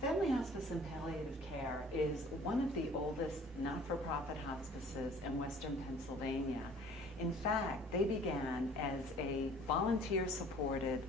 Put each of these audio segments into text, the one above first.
Family Hospice and Palliative Care is one of the oldest not-for-profit hospices in Western Pennsylvania. In fact, they began as a volunteer-supported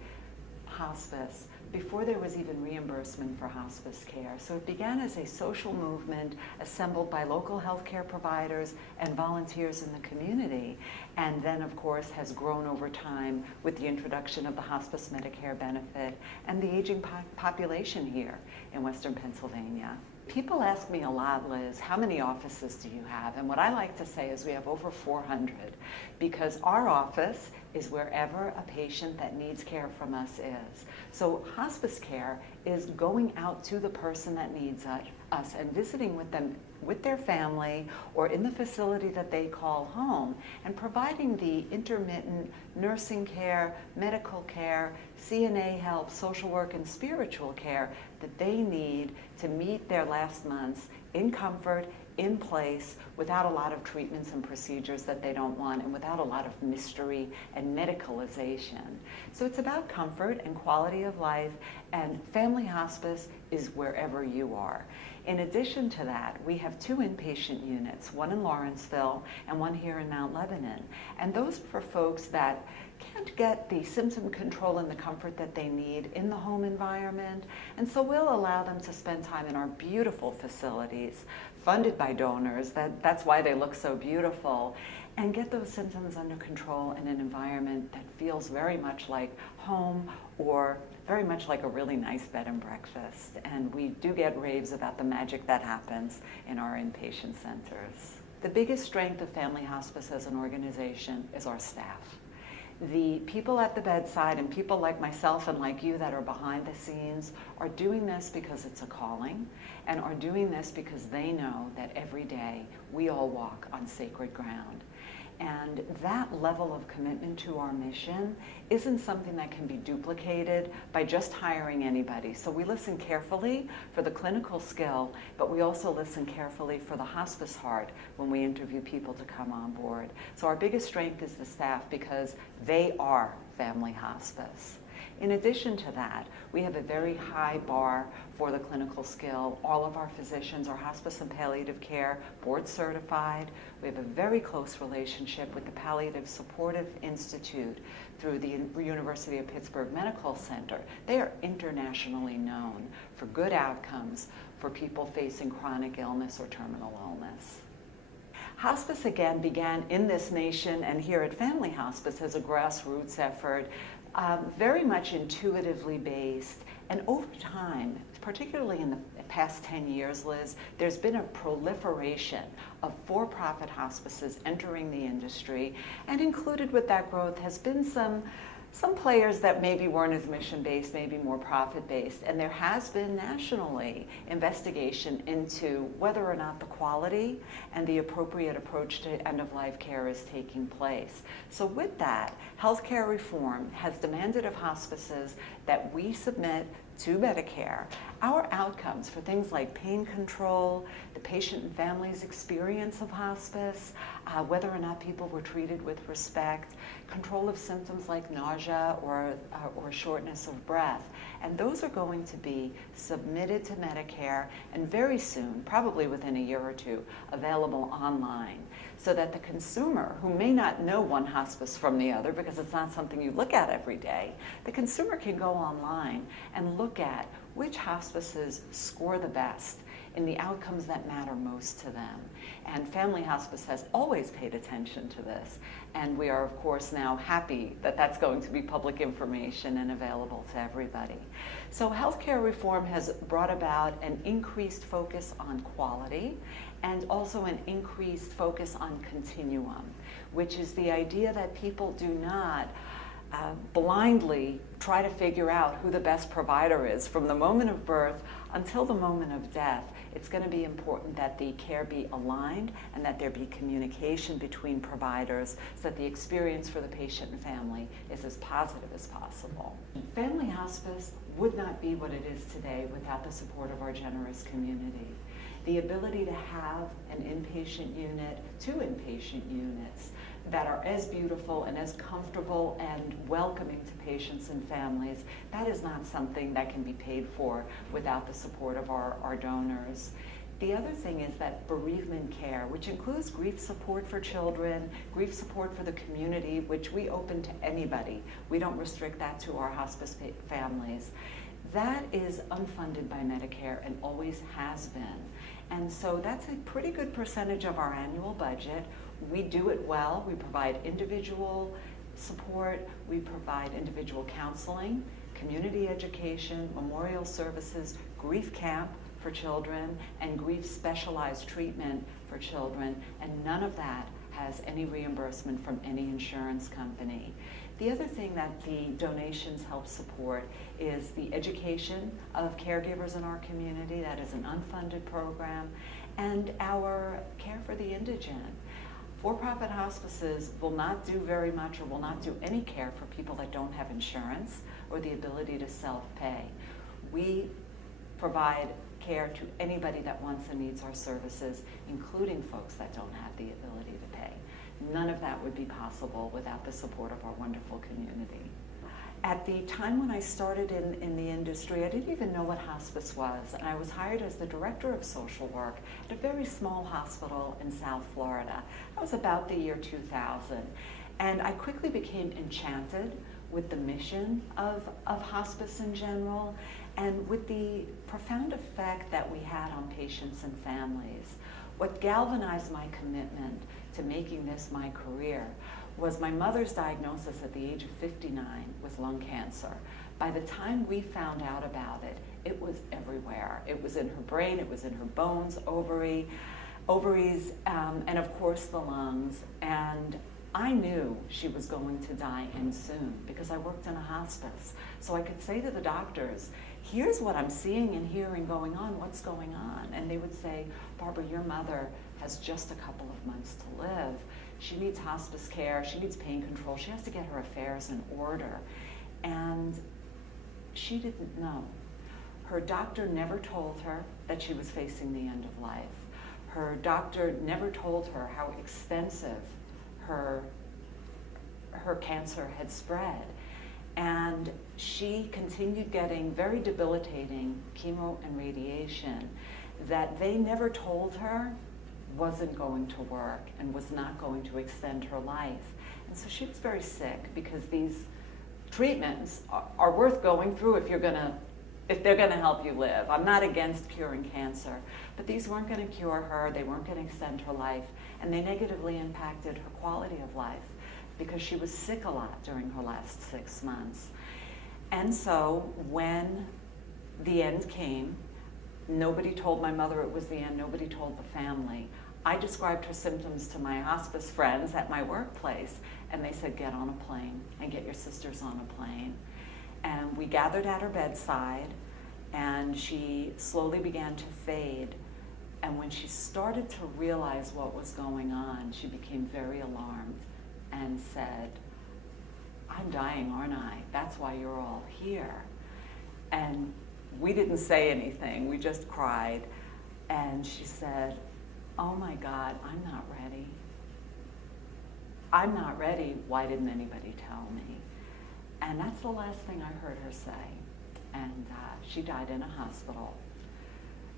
hospice before there was even reimbursement for hospice care. So it began as a social movement assembled by local healthcare providers and volunteers in the community, and then of course has grown over time with the introduction of the hospice Medicare benefit and the aging population here in Western Pennsylvania. People ask me a lot, Liz, how many offices do you have? And what I like to say is we have over 400, because our office is wherever a patient that needs care from us is. So hospice care is going out to the person that needs us and visiting with them, with their family, or in the facility that they call home, and providing the intermittent nursing care, medical care, CNA help, social work, and spiritual care that they need to meet their last months in comfort, in place, without a lot of treatments and procedures that they don't want, and without a lot of mystery and medicalization. So it's about comfort and quality of life, and family hospice is wherever you are. In addition to that, we have 2 inpatient units, one in Lawrenceville and one here in Mount Lebanon. And those are for folks that can't get the symptom control and the comfort that they need in the home environment. And so we'll allow them to spend time in our beautiful facilities, funded by donors. That's why they look so beautiful, and get those symptoms under control in an environment that feels very much like home, or very much like a really nice bed and breakfast. And we do get raves about the magic that happens in our inpatient centers. The biggest strength of Family Hospice as an organization is our staff. The people at the bedside, and people like myself and like you that are behind the scenes, are doing this because it's a calling, and are doing this because they know that every day we all walk on sacred ground. And that level of commitment to our mission isn't something that can be duplicated by just hiring anybody. So we listen carefully for the clinical skill, but we also listen carefully for the hospice heart when we interview people to come on board. So our biggest strength is the staff, because they are family hospice. In addition to that, we have a very high bar for the clinical skill. All of our physicians are hospice and palliative care board certified. We have a very close relationship with the Palliative Supportive Institute through the University of Pittsburgh Medical Center. They are internationally known for good outcomes for people facing chronic illness or terminal illness. Hospice, again, began in this nation and here at Family Hospice as a grassroots effort, very much intuitively based. And over time, particularly in the past 10 years, Liz, there's been a proliferation of for-profit hospices entering the industry, and included with that growth has been some players that maybe weren't as mission-based, maybe more profit-based. And there has been nationally investigation into whether or not the quality and the appropriate approach to end-of-life care is taking place. So with that, healthcare reform has demanded of hospices that we submit to Medicare our outcomes for things like pain control, the patient and family's experience of hospice, whether or not people were treated with respect, control of symptoms like nausea or shortness of breath. And those are going to be submitted to Medicare, and very soon, probably within a year or 2, available online, so that the consumer, who may not know one hospice from the other because it's not something you look at every day, the consumer can go online and look at which hospices score the best in the outcomes that matter most to them. And Family Hospice has always paid attention to this, and we are, of course, now happy that that's going to be public information and available to everybody. So healthcare reform has brought about an increased focus on quality, and also an increased focus on continuum, which is the idea that people do not blindly try to figure out who the best provider is from the moment of birth until the moment of death. It's going to be important that the care be aligned and that there be communication between providers so that the experience for the patient and family is as positive as possible. Family hospice would not be what it is today without the support of our generous community. The ability to have an inpatient unit, 2 inpatient units, that are as beautiful and as comfortable and welcoming to patients and families, that is not something that can be paid for without the support of our donors. The other thing is that bereavement care, which includes grief support for children, grief support for the community, which we open to anybody. We don't restrict that to our hospice families. That is unfunded by Medicare and always has been. And so that's a pretty good percentage of our annual budget. We do it well. We provide individual support. We provide individual counseling, community education, memorial services, grief camp for children, and grief specialized treatment for children. And none of that has any reimbursement from any insurance company. The other thing that the donations help support is the education of caregivers in our community. That is an unfunded program. And our care for the indigent. For-profit hospices will not do very much or will not do any care for people that don't have insurance or the ability to self-pay. We provide care to anybody that wants and needs our services, including folks that don't have the ability to pay. None of that would be possible without the support of our wonderful community. At the time when I started in the industry, I didn't even know what hospice was, and I was hired as the director of social work at a very small hospital in South Florida. That was about the year 2000. And I quickly became enchanted with the mission of hospice in general, and with the profound effect that we had on patients and families. What galvanized my commitment to making this my career was my mother's diagnosis at the age of 59 with lung cancer. By the time we found out about it, it was everywhere. It was in her brain, it was in her bones, ovaries, and of course the lungs. And I knew she was going to die and soon because I worked in a hospice. So I could say to the doctors, here's what I'm seeing and hearing going on, what's going on? And they would say, Barbara, your mother has just a couple of months to live. She needs hospice care, she needs pain control, she has to get her affairs in order. And she didn't know. Her doctor never told her that she was facing the end of life. Her doctor never told her how extensive her cancer had spread. And she continued getting very debilitating chemo and radiation that they never told her wasn't going to work and was not going to extend her life. And so she was very sick because these treatments are worth going through if they're gonna help you live. I'm not against curing cancer, but these weren't gonna cure her, they weren't gonna extend her life, and they negatively impacted her quality of life because she was sick a lot during her last 6 months. And so when the end came, nobody told my mother it was the end, nobody told the family. I described her symptoms to my hospice friends at my workplace, and they said, get on a plane and get your sisters on a plane. And we gathered at her bedside, and she slowly began to fade. And when she started to realize what was going on, she became very alarmed and said, I'm dying, aren't I? That's why you're all here. And we didn't say anything, we just cried. And she said, oh my God, I'm not ready. I'm not ready, why didn't anybody tell me? And that's the last thing I heard her say. And she died in a hospital,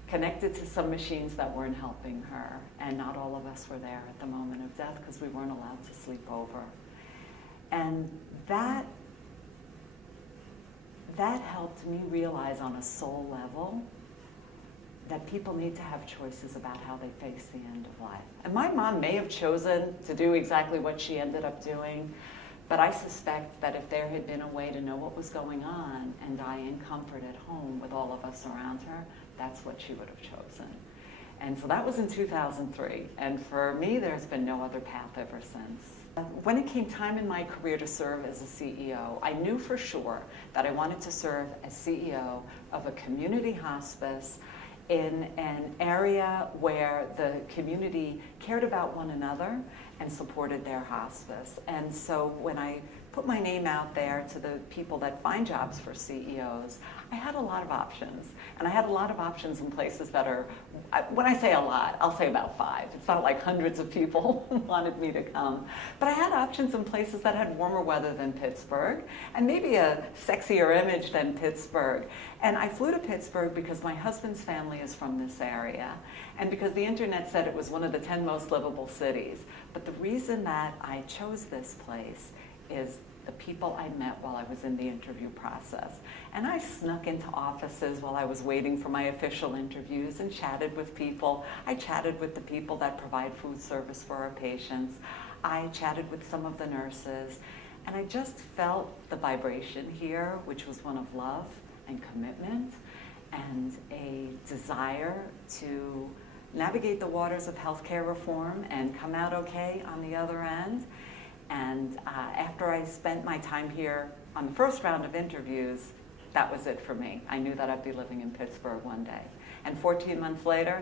connected to some machines that weren't helping her. And not all of us were there at the moment of death because we weren't allowed to sleep over. And that helped me realize on a soul level that people need to have choices about how they face the end of life. And my mom may have chosen to do exactly what she ended up doing, but I suspect that if there had been a way to know what was going on and die in comfort at home with all of us around her, that's what she would have chosen. And so that was in 2003. And for me, there's been no other path ever since. When it came time in my career to serve as a CEO, I knew for sure that I wanted to serve as CEO of a community hospice in an area where the community cared about one another and supported their hospice. And so when I put my name out there to the people that find jobs for CEOs, I had a lot of options. And I had a lot of options in places that are, when I say a lot, I'll say about 5. It's not like hundreds of people wanted me to come. But I had options in places that had warmer weather than Pittsburgh, and maybe a sexier image than Pittsburgh. And I flew to Pittsburgh because my husband's family is from this area, and because the internet said it was one of the 10 most livable cities. But the reason that I chose this place is the people I met while I was in the interview process. And I snuck into offices while I was waiting for my official interviews and chatted with people. I chatted with the people that provide food service for our patients. I chatted with some of the nurses. And I just felt the vibration here, which was one of love and commitment and a desire to navigate the waters of healthcare reform and come out okay on the other end. And after I spent my time here on the first round of interviews, that was it for me. I knew that I'd be living in Pittsburgh one day. And 14 months later,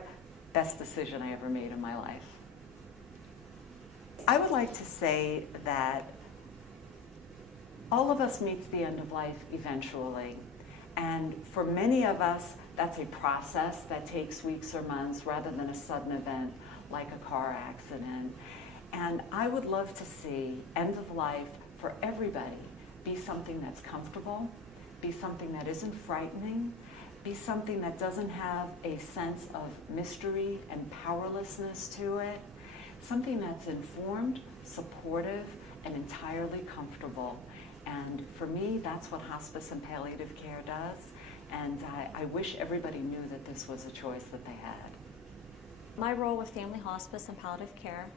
best decision I ever made in my life. I would like to say that all of us meet the end of life eventually. And for many of us, that's a process that takes weeks or months rather than a sudden event like a car accident. And I would love to see end of life for everybody be something that's comfortable, be something that isn't frightening, be something that doesn't have a sense of mystery and powerlessness to it, something that's informed, supportive, and entirely comfortable. And for me, that's what hospice and palliative care does. And I wish everybody knew that this was a choice that they had. My role with Family Hospice and Palliative Care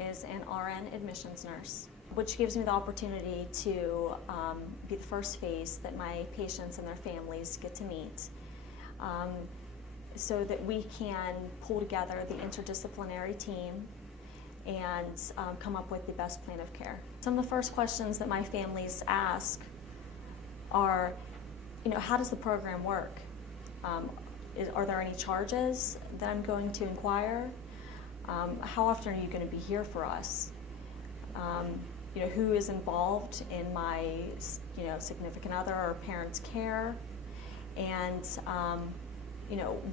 is an RN admissions nurse, which gives me the opportunity to be the first face that my patients and their families get to meet, so that we can pull together the interdisciplinary team and come up with the best plan of care. Some of the first questions that my families ask are, how does the program work? Are there any charges that I'm going to inquire? How often are you going to be here for us? Who is involved in my significant other or parent's care? And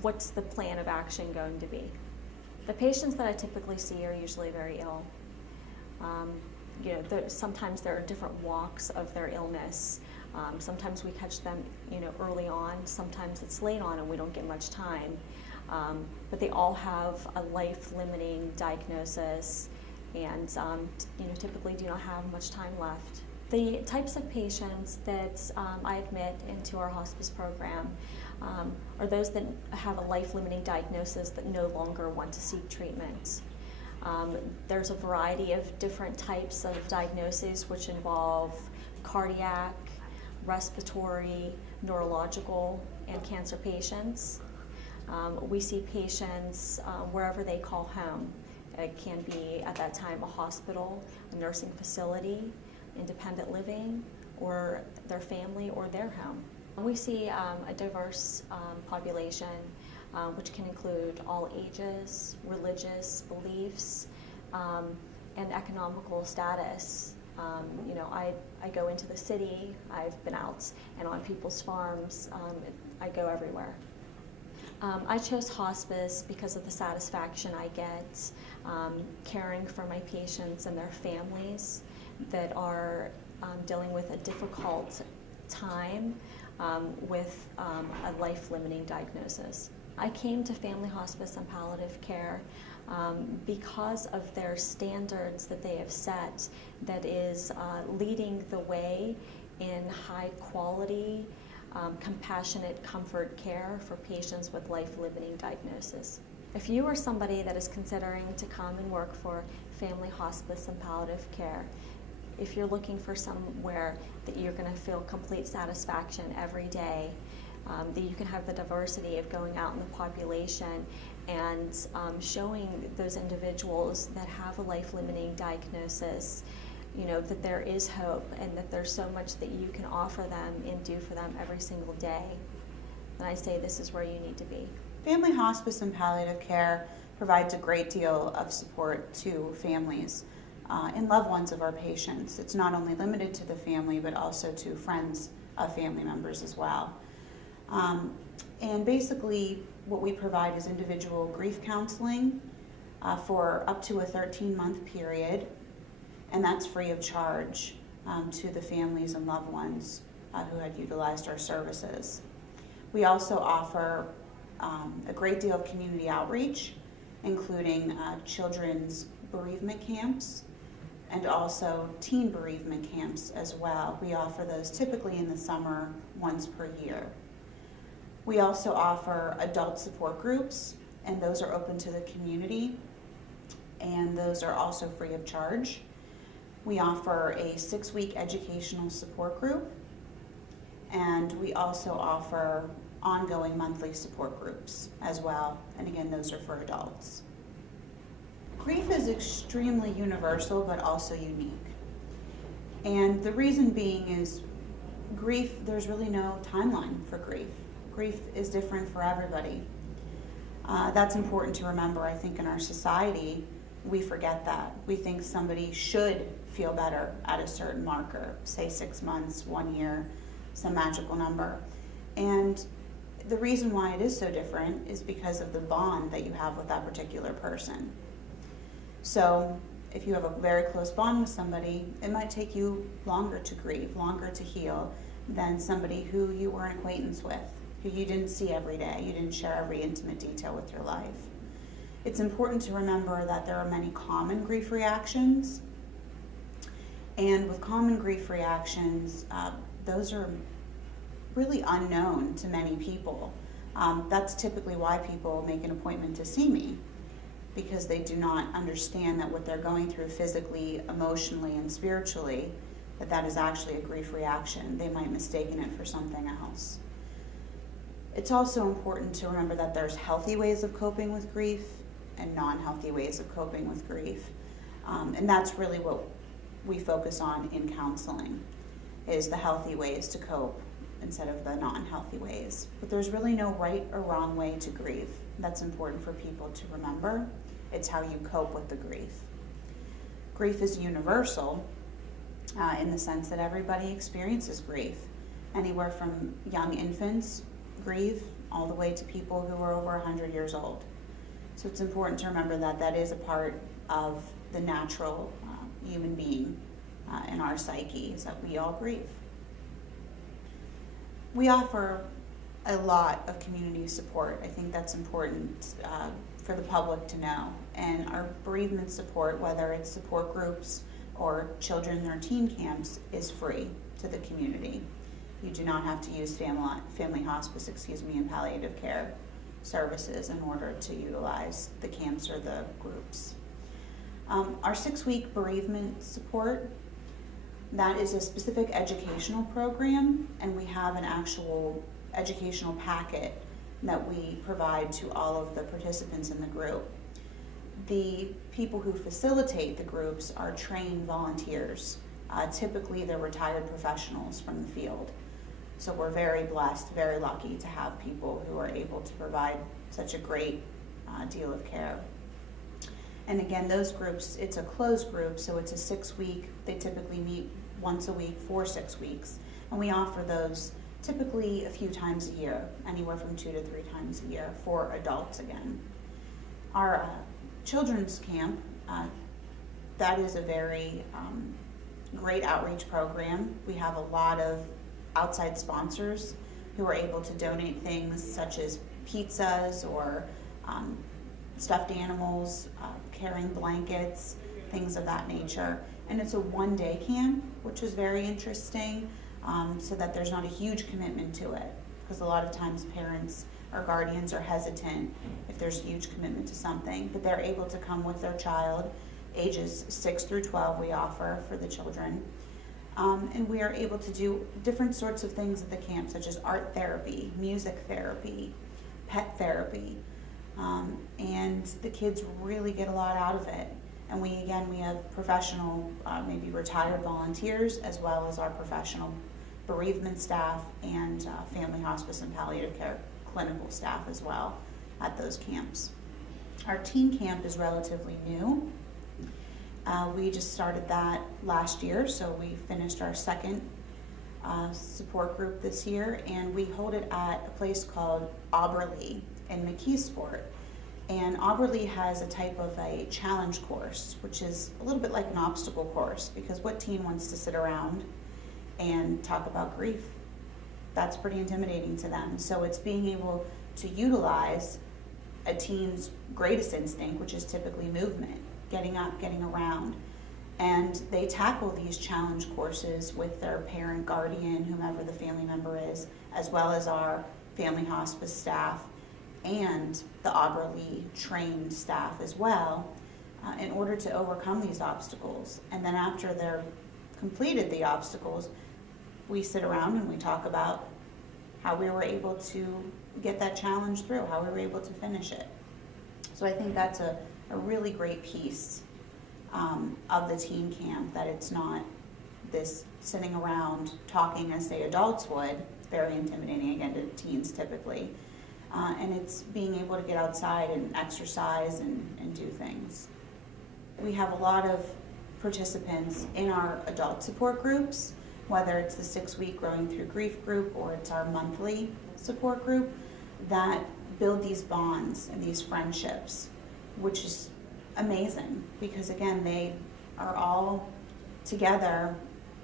what's the plan of action going to be? The patients that I typically see are usually very ill. Sometimes there are different walks of their illness. Sometimes we catch them early on, sometimes it's late on and we don't get much time. But they all have a life-limiting diagnosis and typically do not have much time left. The types of patients that I admit into our hospice program are those that have a life-limiting diagnosis that no longer want to seek treatment. There's a variety of different types of diagnoses which involve cardiac, respiratory, neurological, and cancer patients. We see patients wherever they call home. It can be at that time a hospital, a nursing facility, independent living, or their family or their home. We see a diverse population which can include all ages, religious beliefs, and economical status. I go into the city, I've been out and on people's farms, I go everywhere. I chose hospice because of the satisfaction I get caring for my patients and their families that are dealing with a difficult time with a life-limiting diagnosis. I came to Family Hospice and Palliative Care because of their standards that they have set that is leading the way in high quality, compassionate comfort care for patients with life-limiting diagnosis. If you are somebody that is considering to come and work for Family Hospice and Palliative Care, if you're looking for somewhere that you're going to feel complete satisfaction every day, that you can have the diversity of going out in the population and showing those individuals that have a life-limiting diagnosis, that there is hope and that there's so much that you can offer them and do for them every single day, then I say this is where you need to be. Family Hospice and Palliative Care provides a great deal of support to families. and loved ones of our patients. It's not only limited to the family, but also to friends of family members as well. And basically, what we provide is individual grief counseling for up to a 13-month period, and that's free of charge to the families and loved ones who had utilized our services. We also offer a great deal of community outreach, including children's bereavement camps and also teen bereavement camps as well. We offer those typically in the summer once per year. We also offer adult support groups, and those are open to the community, and those are also free of charge. We offer a 6-week educational support group, and we also offer ongoing monthly support groups as well, and again, those are for adults. Grief is extremely universal, but also unique. And the reason being is grief, there's really no timeline for grief. Grief is different for everybody. That's important to remember. I think in our society, we forget that. We think somebody should feel better at a certain marker, say 6 months, 1 year, some magical number. And the reason why it is so different is because of the bond that you have with that particular person. So if you have a very close bond with somebody, it might take you longer to grieve, longer to heal than somebody who you were an acquaintance with, who you didn't see every day, you didn't share every intimate detail with your life. It's important to remember that there are many common grief reactions, and with common grief reactions, those are really unknown to many people. That's typically why people make an appointment to see me, because they do not understand that what they're going through physically, emotionally, and spiritually, that is actually a grief reaction. They might mistake it for something else. It's also important to remember that there's healthy ways of coping with grief and non-healthy ways of coping with grief. And that's really what we focus on in counseling, is the healthy ways to cope instead of the non-healthy ways. But there's really no right or wrong way to grieve. That's important for people to remember. It's how you cope with the grief. Grief is universal in the sense that everybody experiences grief. Anywhere from young infants grieve all the way to people who are over 100 years old. So it's important to remember that that is a part of the natural human being in our psyche, is that we all grieve. We offer a lot of community support. I think that's important for the public to know. And our bereavement support, whether it's support groups or children or teen camps, is free to the community. You do not have to use family hospice, and palliative care services in order to utilize the camps or the groups. Our 6-week bereavement support, that is a specific educational program, and we have an actual educational packet that we provide to all of the participants in the group. The people who facilitate the groups are trained volunteers. Typically, they're retired professionals from the field. So we're very blessed, very lucky to have people who are able to provide such a great deal of care. And again, those groups, it's a closed group, so it's a 6-week, they typically meet once a week for 6 weeks. And we offer those typically a few times a year, anywhere from 2 to 3 times a year for adults again. Our children's camp, that is a very great outreach program. We have a lot of outside sponsors who are able to donate things such as pizzas or stuffed animals, carrying blankets, things of that nature. And it's a 1-day camp, which is very interesting, so that there's not a huge commitment to it, because a lot of times parents or guardians are hesitant if there's a huge commitment to something, but they're able to come with their child, ages 6 through 12 we offer for the children. And we are able to do different sorts of things at the camp, such as art therapy, music therapy, pet therapy, and the kids really get a lot out of it. And we have professional, maybe retired volunteers, as well as our professional bereavement staff and family hospice and palliative care clinical staff as well at those camps. Our teen camp is relatively new, We just started that last year, so we finished our second support group this year, and we hold it at a place called Auberly in McKeesport. And Auberly has a type of a challenge course, which is a little bit like an obstacle course, because what teen wants to sit around and talk about grief? That's pretty intimidating to them. So it's being able to utilize a teen's greatest instinct, which is typically movement, getting up, getting around. And they tackle these challenge courses with their parent, guardian, whomever the family member is, as well as our family hospice staff and the Auberly trained staff as well, in order to overcome these obstacles. And then after they're completed the obstacles, we sit around and we talk about how we were able to get that challenge through, how we were able to finish it. So I think that's a really great piece of the teen camp, that it's not this sitting around talking as say adults would. It's very intimidating again to teens typically. And it's being able to get outside and exercise and do things. We have a lot of participants in our adult support groups, whether it's the 6-week Growing Through Grief group or it's our monthly support group, that build these bonds and these friendships, which is amazing because again, they are all together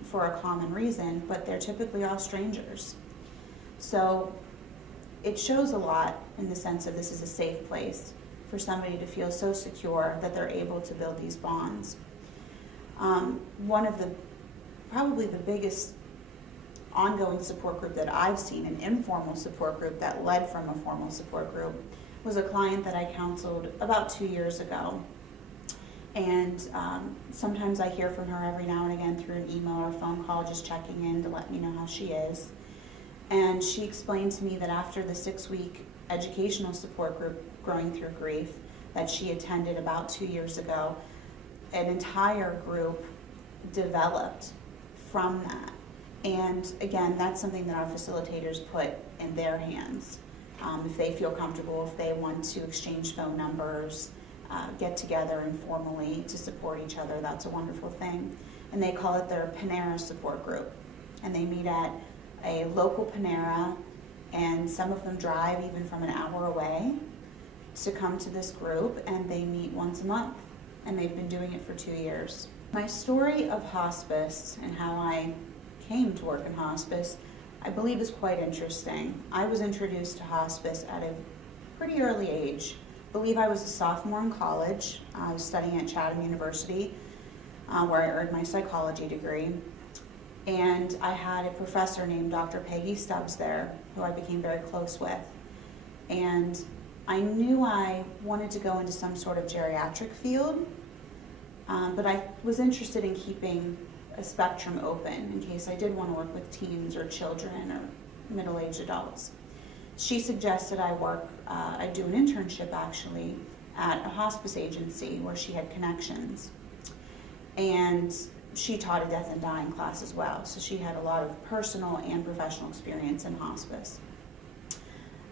for a common reason, but they're typically all strangers. So it shows a lot in the sense of this is a safe place for somebody to feel so secure that they're able to build these bonds. One of the, probably the biggest ongoing support group that I've seen, an informal support group that led from a formal support group, was a client that I counseled about 2 years ago. And sometimes I hear from her every now and again through an email or a phone call, just checking in to let me know how she is. And she explained to me that after the 6-week educational support group, Growing Through Grief, that she attended about 2 years ago, an entire group developed from that. And again, that's something that our facilitators put in their hands. If they feel comfortable, if they want to exchange phone numbers, get together informally to support each other, that's a wonderful thing. And they call it their Panera support group. And they meet at a local Panera, and some of them drive even from an hour away to come to this group, and they meet once a month. And they've been doing it for 2 years. My story of hospice and how I came to work in hospice, I believe is quite interesting. I was introduced to hospice at a pretty early age. I believe I was a sophomore in college. I was studying at Chatham University, where I earned my psychology degree. And I had a professor named Dr. Peggy Stubbs there, who I became very close with. And I knew I wanted to go into some sort of geriatric field, but I was interested in keeping a spectrum open in case I did want to work with teens or children or middle-aged adults. She suggested I do an internship actually at a hospice agency where she had connections. And she taught a death and dying class as well, so she had a lot of personal and professional experience in hospice.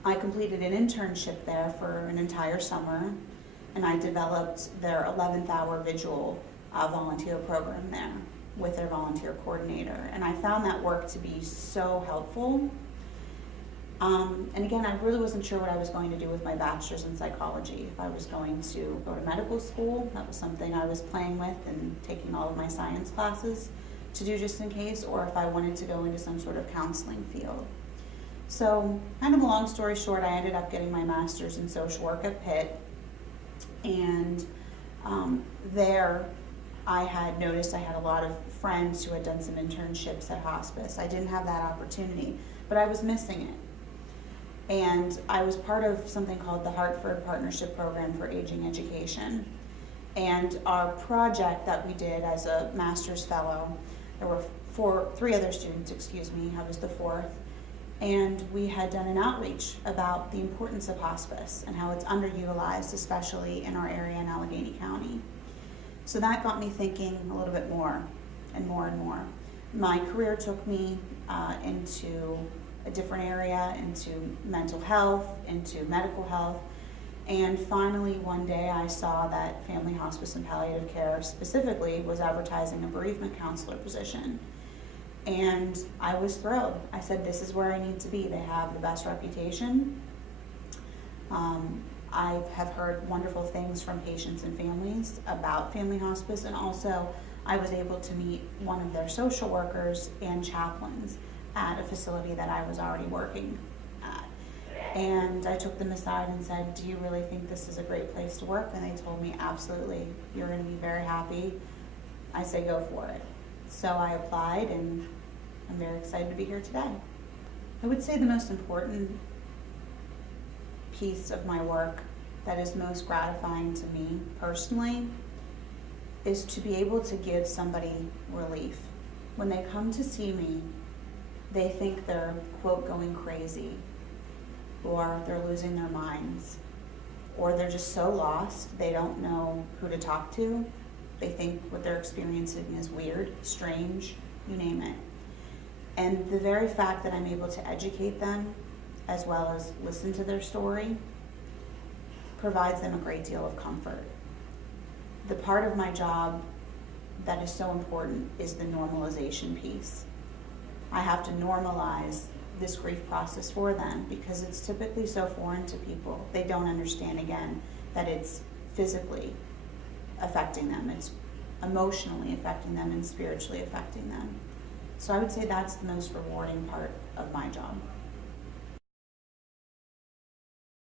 I completed an internship there for an entire summer, and I developed their 11th hour vigil volunteer program there with their volunteer coordinator. And I found that work to be so helpful. And again, I really wasn't sure what I was going to do with my bachelor's in psychology. If I was going to go to medical school, that was something I was playing with and taking all of my science classes to do just in case, or if I wanted to go into some sort of counseling field. So, kind of a long story short, I ended up getting my master's in social work at Pitt, and there I had noticed I had a lot of friends who had done some internships at hospice. I didn't have that opportunity, but I was missing it. And I was part of something called the Hartford Partnership Program for Aging Education. And our project that we did as a master's fellow, there were three other students, I was the fourth, and we had done an outreach about the importance of hospice and how it's underutilized, especially in our area in Allegheny County. So that got me thinking a little bit more and more and more. My career took me into a different area, into mental health, into medical health, And finally, one day I saw that Family Hospice and Palliative Care specifically was advertising a bereavement counselor position. And I was thrilled. I said, this is where I need to be. They have the best reputation. I have heard wonderful things from patients and families about Family Hospice, and also I was able to meet one of their social workers and chaplains at a facility that I was already working at. And I took them aside and said, do you really think this is a great place to work? And they told me, absolutely, you're going to be very happy. I say, go for it. So I applied, and I'm very excited to be here today. I would say the most important piece of my work that is most gratifying to me personally is to be able to give somebody relief. When they come to see me, they think they're, quote, going crazy, or they're losing their minds, or they're just so lost they don't know who to talk to. They think what they're experiencing is weird, strange, you name it. And the very fact that I'm able to educate them as well as listen to their story provides them a great deal of comfort. The part of my job that is so important is the normalization piece. I have to normalize this grief process for them because it's typically so foreign to people. They don't understand, again, that it's physically affecting them, it's emotionally affecting them, and spiritually affecting them. So I would say that's the most rewarding part of my job.